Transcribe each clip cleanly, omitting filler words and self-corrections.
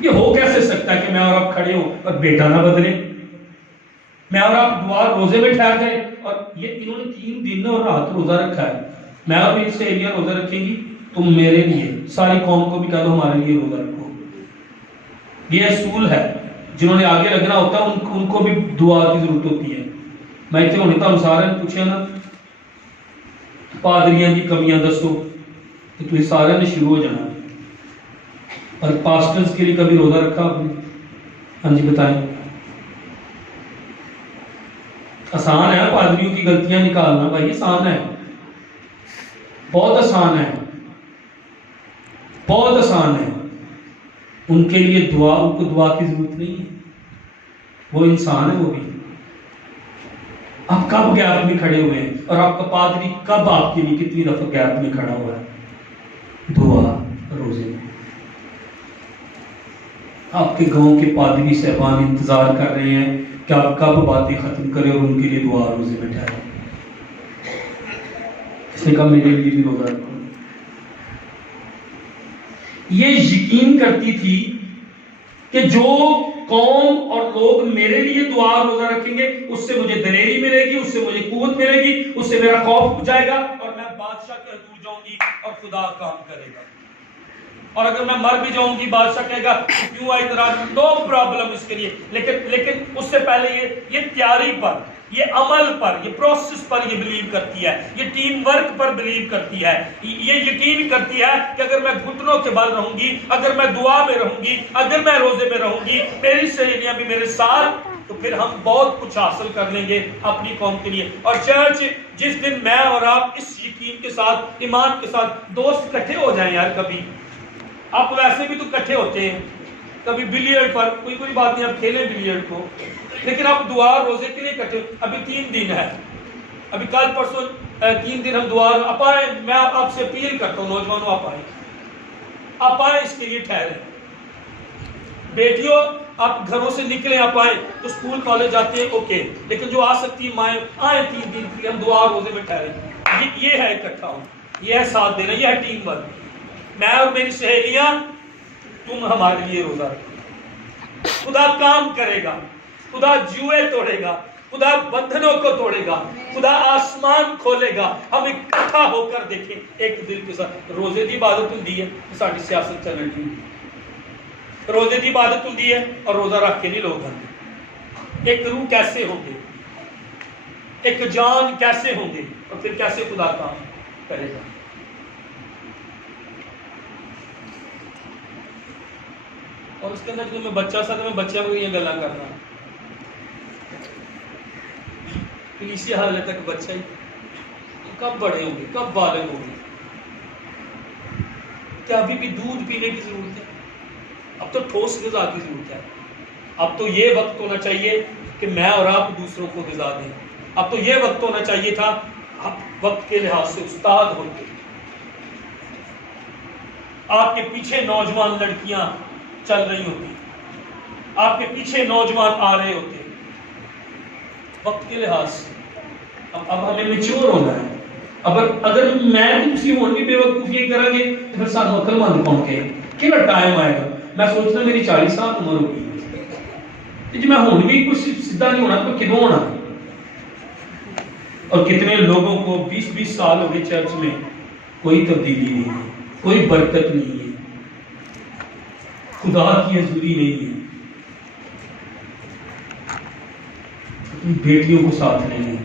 یہ ہو کیسے سکتا ہے کہ میں اور آپ کھڑے ہوں اور بیٹا نہ بدلے، میں اور آپ دعا روزے میں ٹھہر جائیں؟ اور یہ انہوں نے 3 دن اور رات روزہ رکھا ہے، میں اور میری سہیلیاں روزہ رکھیں گی، تم میرے لیے ساری قوم کو بھی کہہ دو ہمارے لیے روزہ رکھو۔ یہ اصول ہے، جنہوں نے آگے لگنا ہوتا ہے ان کو بھی دعا کی ضرورت ہوتی ہے۔ میں اتنے ہونے تو سارے پوچھے نا پادریاں کی کمیاں دسو تو تمہیں سارے نے شروع ہو جانا۔ اور پاسٹرز کے لیے کبھی روزہ رکھا آپ نے؟ ہاں جی بتائیں۔ آسان ہے پادریوں کی غلطیاں نکالنا، بھائی آسان ہے، بہت آسان ہے، بہت آسان ہے۔ ان کے لیے دعا، ان کو دعا کی ضرورت نہیں ہے، وہ انسان ہے وہ بھی۔ آپ کب گیپ میں کھڑے ہوئے ہیں؟ اور آپ کا پادری کب آپ کے لیے کتنی دفعہ گیپ میں کھڑا ہوا ہے؟ دعا روزے میں۔ آپ کے گاؤں کے پادری صاحبان انتظار کر رہے ہیں کہ آپ کب باتیں ختم کریں اور ان کے لیے دعا روزے میں ٹھہریں۔ اس نے کہا میرے لیے بھی روزہ رکھو۔ یہ یقین کرتی تھی کہ جو قوم اور لوگ میرے لیے دعا روزہ رکھیں گے اس سے مجھے دلیری ملے گی، اس سے مجھے قوت ملے گی، اس سے میرا خوف اٹھ جائے گا اور میں بادشاہ کے حضور جاؤں گی اور خدا کام کرے گا۔ اور اگر میں مر بھی جاؤں گی بادشاہ کہے گا کیوں آئی اعتراض، نو پرابلم اس کے لیے۔ لیکن اس سے پہلے یہ تیاری پر، یہ عمل پر، یہ پروسیس پر یہ بلیو کرتی ہے، یہ ٹیم ورک پر بلیو کرتی ہے، یہ یقین کرتی ہے کہ اگر میں گھٹنوں کے بل رہوں گی، اگر میں دعا میں رہوں گی، اگر میں روزے میں رہوں گی، میری سہیلیاں بھی میرے ساتھ، تو پھر ہم بہت کچھ حاصل کر لیں گے اپنی قوم کے لیے۔ اور چرچ، جس دن میں اور آپ اس یقین کے ساتھ، ایمان کے ساتھ، دوست اکٹھے ہو جائیں یار، کبھی آپ ویسے بھی تو اکٹھے ہوتے ہیں، کبھی بلیئرڈ پر، کوئی بات نہیں آپ کھیلیں بلیئرڈ کو، لیکن آپ دعا روزے کے لیے اکٹھے۔ ابھی 3 دن ہے، ابھی کل پرسوں 3 دن ہم دعا، آپ آئیں، میں آپ سے اپیل کرتا ہوں نوجوانوں، آپ آئیں اس کے لیے ٹھہریں۔ بیٹیوں آپ گھروں سے نکلیں، آپ آئیں، تو اسکول کالج جاتے ہیں اوکے، لیکن جو آ سکتی ہیں مائیں آئیں 3 دن کے لیے، ہم دعا روزے میں ٹھہریں۔ یہ ہے اکٹھا ہونا، یہ ہے ساتھ دینا، یہ ہے ٹیم ورک۔ میں اور میری سہیلیاں، تم ہمارے لیے روزہ رکھو۔ خدا کام کرے گا، خدا جوئے توڑے گا، خدا بندھنوں کو توڑے گا، خدا آسمان کھولے گا۔ ہم اکٹھا ہو کر دیکھیں ایک دل کے ساتھ۔ روزے دی عبادت ہوندی ہے، ساری سیاست چل رہی ہے۔ روزے دی عبادت ہوندی ہے اور روزہ رکھ کے نہیں لوگ بنتے۔ ایک روح کیسے ہوں گے، ایک جان کیسے ہوں گے، اور پھر کیسے خدا کام کرے گا۔ اور اس کے اندر جو میں بچہ سا تھا، میں بچہ کو یہ گلا کرنا، کلیسیا حالے تک بچہ ہی، کب بڑے ہوں گے، کب بالغ ہوں گے؟ کیا ابھی بھی دودھ پینے کی ضرورت ہے؟ اب تو ٹھوس غذا کی ضرورت ہے۔ اب تو یہ وقت ہونا چاہیے کہ میں اور آپ دوسروں کو غذا دیں۔ اب تو یہ وقت ہونا چاہیے تھا آپ وقت کے لحاظ سے استاد ہوتے، آپ کے پیچھے نوجوان لڑکیاں چل رہی ہوتی، آپ کے پیچھے نوجوان آ رہے ہوتے، وقت کے لحاظ سے۔ اب ہمیں میچور ہونا ہے۔ اگر میں دوسری ہون بھی بے وقوفی کریں گے تو پھر ساتھ عقل مند کون کے کہنا ٹائم آئے گا۔ میں سوچتا میری 40 سال عمر ہوگی، جی میں ہون بھی کچھ سیدھا نہیں ہونا تو کدوں ہونا۔ اور کتنے لوگوں کو 20 سال ہو گئے چرچ میں، کوئی تبدیلی نہیں ہے، کوئی برکت نہیں ہے، خدا کی حضوری نہیں ہے۔ بیٹیوں کو ساتھ لیں گے،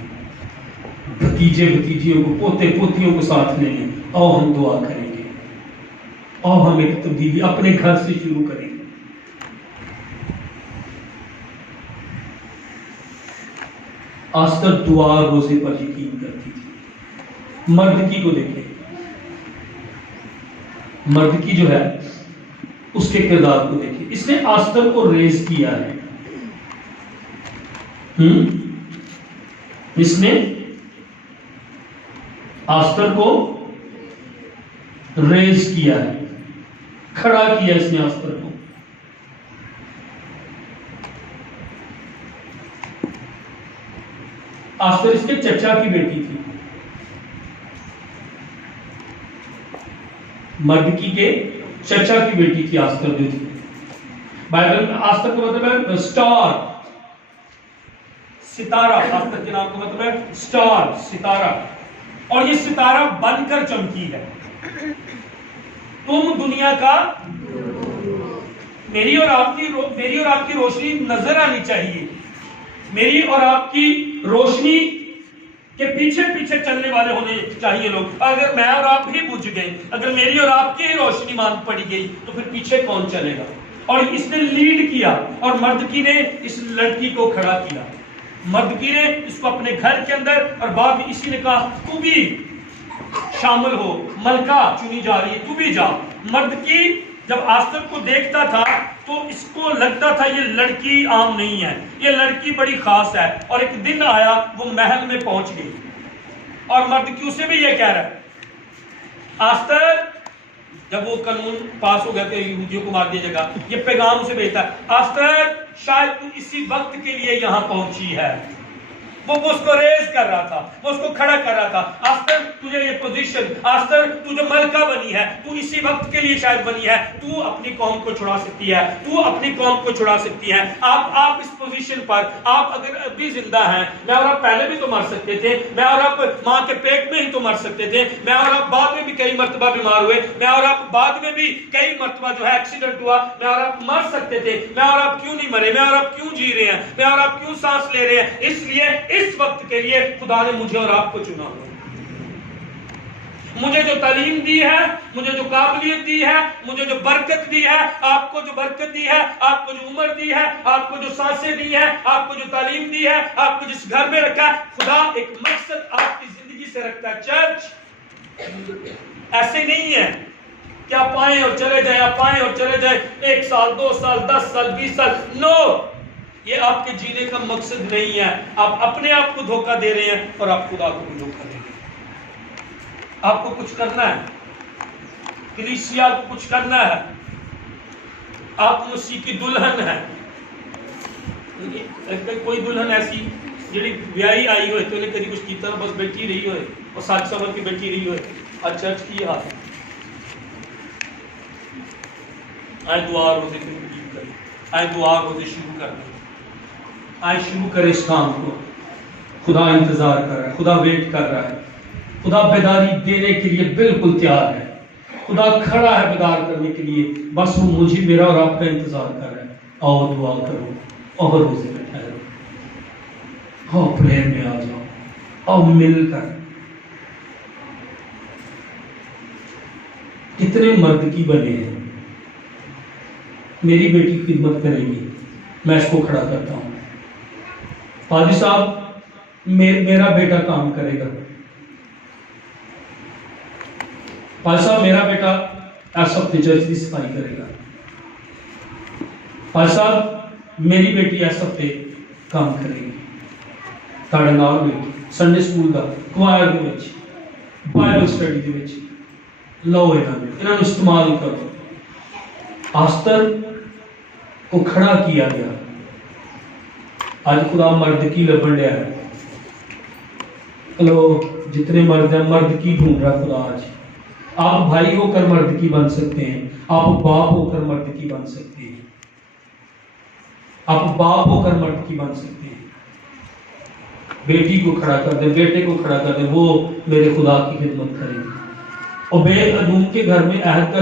بھتیجے بھتیجیوں کو، پوتے پوتیوں کو ساتھ لیں گے، آؤ ہم دعا کریں گے، آؤ ہم ایک تبدیلی اپنے گھر سے شروع کریں گے۔ آستر دعا روزے پر یقین کرتی تھی۔ مرد کی کو دیکھیں، مرد کی جو ہے اس کے کردار کو دیکھیں، اس نے آستر کو ریز کیا ہے، اس نے آستر کو ریز کیا ہے، کھڑا کیا اس نے آستر کو۔ آستر اس کے چچا کی بیٹی تھی، مردکی کے چچا کی بیٹی تھی آستر جو تھی۔ بائبل میں آستر کا مطلب ہے سٹار، ستارہ، آستر کے نام کا مطلب ہے سٹار، ستارہ، اور یہ ستارہ بن کر چمکی ہے۔ تم دنیا کا، میری اور آپ کی روشنی نظر آنی چاہیے، میری اور آپ کی روشنی کے پیچھے پیچھے چلنے والے ہونے چاہیے لوگ۔ اگر میں اور آپ ہی بجھ گئے، اگر میری اور آپ کی ہی روشنی ماند پڑی گئی تو پھر پیچھے کون چلے گا؟ اور اس نے لیڈ کیا، اور مردکی نے اس لڑکی کو کھڑا کیا، مردکی نے اس کو اپنے گھر کے اندر، اور بعد میں اسی نے کہا تو بھی شامل ہو، ملکہ چنی جا رہی ہے، تو بھی جا۔ مردکی جب آستر کو دیکھتا تھا تو اس کو لگتا تھا یہ لڑکی عام نہیں ہے، یہ لڑکی بڑی خاص ہے، اور ایک دن آیا وہ محل میں پہنچ گئی، اور مردکی اسے بھی یہ کہہ رہا ہے، آستر، جب وہ قانون پاس ہو گیا کہ یہودیوں کو مار دیا جائے گا، یہ پیغام اسے بھیجتا ہے، آستر شاید تو اسی وقت کے لیے یہاں پہنچی ہے۔ وہ اس کو ریز کر رہا تھا، وہ اس کو کھڑا کر رہا تھا، آستر تجھے یہ پوزیشن، آستر تو جو ملکہ بنی ہے، تو اسی وقت کے لیے شاید بنی ہے، تو اپنی قوم کو چھڑا سکتی ہے، تو اپنی قوم کو چھڑا سکتی ہے۔ آپ اس پوزیشن پر، آپ اگر ابھی زندہ ہیں، میں اور آپ پہلے بھی تو مر سکتے تھے، میں اور آپ ماں کے پیٹ میں ہی تو مر سکتے تھے، میں اور آپ بعد میں بھی کئی مرتبہ بیمار ہوئے، میں اور آپ بعد میں بھی کئی مرتبہ جو ہے ایکسیڈنٹ ہوا، میں اور آپ مر سکتے تھے، میں اور آپ کیوں نہیں مرے، میں اور آپ کیوں جی رہے ہیں، میں اور آپ کیوں سانس لے رہے ہیں؟ اس لیے اس وقت کے لیے خدا نے مجھے اور آپ کو چنا، مجھے جو تعلیم دی ہے، مجھے جو قابلیت دی ہے، مجھے جو برکت دی ہے، آپ کو جو برکت دی ہے، آپ کو جو عمر دی ہے، آپ کو جو سانسیں دی ہے، آپ کو جو تعلیم دی ہے، آپ کو جس گھر میں رکھا ہے، خدا ایک مقصد آپ کی زندگی سے رکھتا ہے۔ چرچ ایسے نہیں ہے کہ آپ آئیں اور چلے جائیں، آپ آئیں اور چلے جائیں، 1 سال 2 سال 10 سال 20 سال، نو، یہ آپ کے جینے کا مقصد نہیں ہے۔ آپ اپنے آپ کو دھوکہ دے رہے ہیں، اور آپ خدا کو بھی دھوکہ دے رہے ہیں۔ آپ کو کچھ کرنا ہے، کلیسیا کو کچھ کرنا ہے، آپ مسیح کی دلہن ہے۔ کوئی دلہن ایسی جڑی بیائی آئی ہوئے تو انہیں کدی کچھ کیتا نہ، بس بیٹھی رہی ہوئے اور سچ سمجھ کے بیٹھی رہی ہوئے، اور چرچ کی حال آئے دعا روزے ترتیب کریں، آئے دعا روزے شروع کر دیں، آئے شروع کرے اس کام کو۔ خدا انتظار کر رہا ہے، خدا ویٹ کر رہا ہے، خدا بیداری دینے کے لیے بالکل تیار ہے، خدا کھڑا ہے بیدار کرنے کے لیے، بس وہ مجھے، میرا اور آپ کا انتظار کر رہا ہے۔ آؤ دعا کرو، اور روزے میں ٹھہرو، آؤ پلین میں آ جاؤ، آؤ مل کر۔ کتنے مرد کی بنے ہیں، میری بیٹی خدمت کرے گی، میں اس کو کھڑا کرتا ہوں، پادری صاحب میرا بیٹا کام کرے گا، پادری صاحب میرا بیٹا اس ہفتے چرچ کی صفائی کرے گا، پادری صاحب میری بیٹی اس ہفتے کام کرے گی، تاڑے نال میں سنڈے سکول کا کوائر دے وچ، بائبل سٹڈی دے وچ لو، انہاں استعمال کرو۔ آستر کو کھڑا کیا گیا، آج خدا مرد کی لبن لیا ہے۔ لو جتنے مرد ہیں، مرد کی ڈھونڈ رہا خدا آج۔ آپ بھائی ہو کر مرد کی بن سکتے ہیں، آپ باپ ہو کر مرد کی بن سکتے ہیں، آپ باپ ہو کر مرد کی بن سکتے ہیں۔ بیٹی کو کھڑا کر دیں، بیٹے کو کھڑا کر دیں، وہ میرے خدا کی خدمت کریں گے۔ عبید ادوم کے گھر میں عہد کا